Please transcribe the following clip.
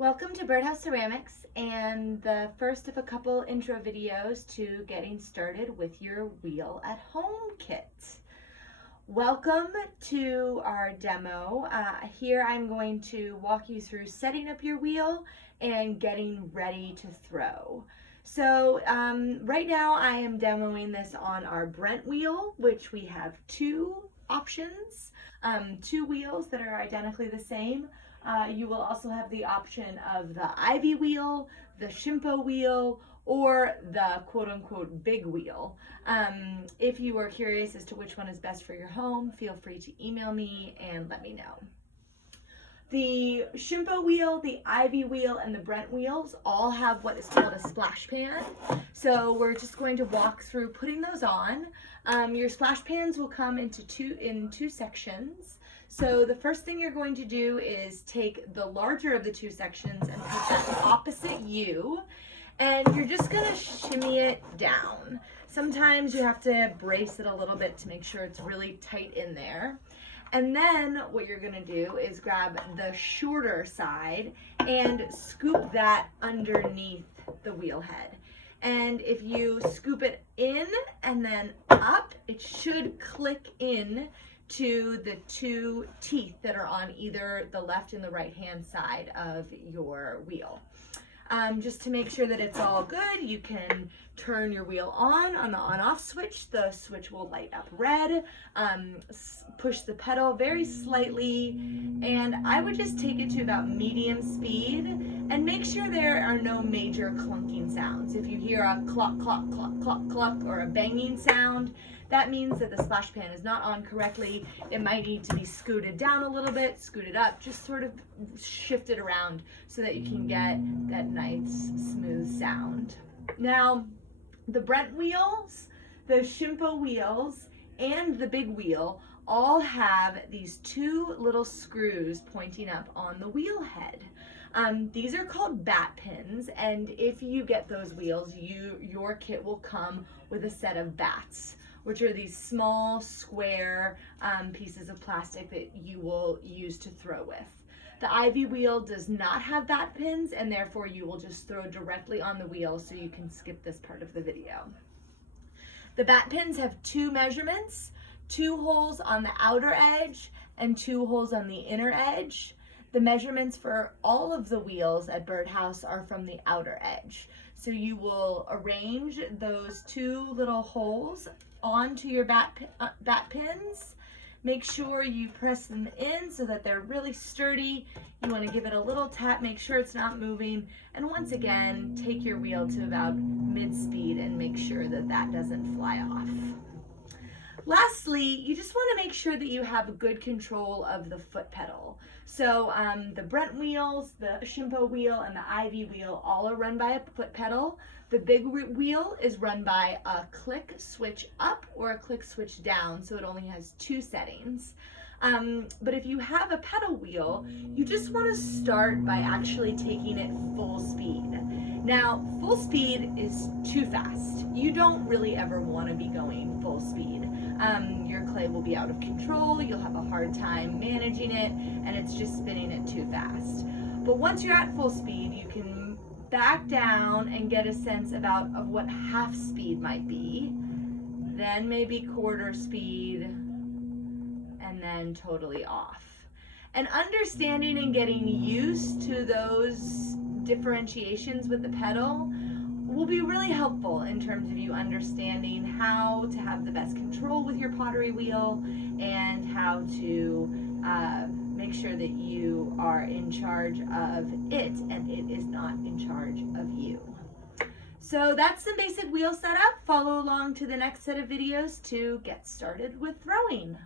Welcome to Birdhouse Ceramics and the first of a couple intro videos to getting started with your wheel at home kit. Welcome to our demo. Here I'm going to walk you through setting up your wheel and getting ready to throw. So right now I am demoing this on our Brent wheel, which we have two options, two wheels that are identically the same. You will also have the option of the Ivy wheel, the Shimpo wheel, or the quote-unquote big wheel. If you are curious as to which one is best for your home, feel free to email me and let me know. The Shimpo wheel, the Ivy wheel, and the Brent wheels all have what is called a splash pan. So we're just going to walk through putting those on. Your splash pans will come in two sections. So the first thing you're going to do is take the larger of the two sections and put that opposite you, and you're just gonna shimmy it down. Sometimes you have to brace it a little bit to make sure it's really tight in there. And then what you're gonna do is grab the shorter side and scoop that underneath the wheel head. And if you scoop it in and then up, it should click in to the two teeth that are on either the left and the right hand side of your wheel. Just to make sure that it's all good, you can turn your wheel on the on-off switch. The switch will light up red. Push the pedal very slightly, and I would just take it to about medium speed and make sure there are no major clunking sounds. If you hear a clock, clock, clock, clock, clock, or a banging sound, that means that the splash pan is not on correctly. It might need to be scooted down a little bit, scooted up, just sort of shift it around so that you can get that nice smooth sound. Now, the Brent wheels, the Shimpo wheels, and the big wheel all have these two little screws pointing up on the wheel head. These are called bat pins, and if you get those wheels, your kit will come with a set of bats, which are these small square pieces of plastic that you will use to throw with. The Ivy wheel does not have bat pins, and therefore you will just throw directly on the wheel, so you can skip this part of the video. The bat pins have two measurements, 2 holes on the outer edge and 2 holes on the inner edge. The measurements for all of the wheels at Birdhouse are from the outer edge. So you will arrange those 2 little holes onto your bat pins. Make sure you press them in so that they're really sturdy. You want to give it a little tap, make sure it's not moving. And once again, take your wheel to about mid-speed and make sure that that doesn't fly off. Lastly, you just want to make sure that you have good control of the foot pedal. So the Brent wheels, the Shimpo wheel, and the Ivy wheel all are run by a foot pedal. The big wheel is run by a click switch up or a click switch down, so it only has 2 settings. But if you have a pedal wheel, you just want to start by actually taking it full speed. Now, full speed is too fast. You don't really ever want to be going full speed. Your clay will be out of control, you'll have a hard time managing it, and it's just spinning it too fast. But once you're at full speed, you can back down and get a sense of what half speed might be, then maybe quarter speed, and then totally off. And understanding and getting used to those differentiations with the pedal will be really helpful in terms of you understanding how to have the best control with your pottery wheel and how to make sure that you are in charge of it and it is not in charge of you. So that's the basic wheel setup. Follow along to the next set of videos to get started with throwing.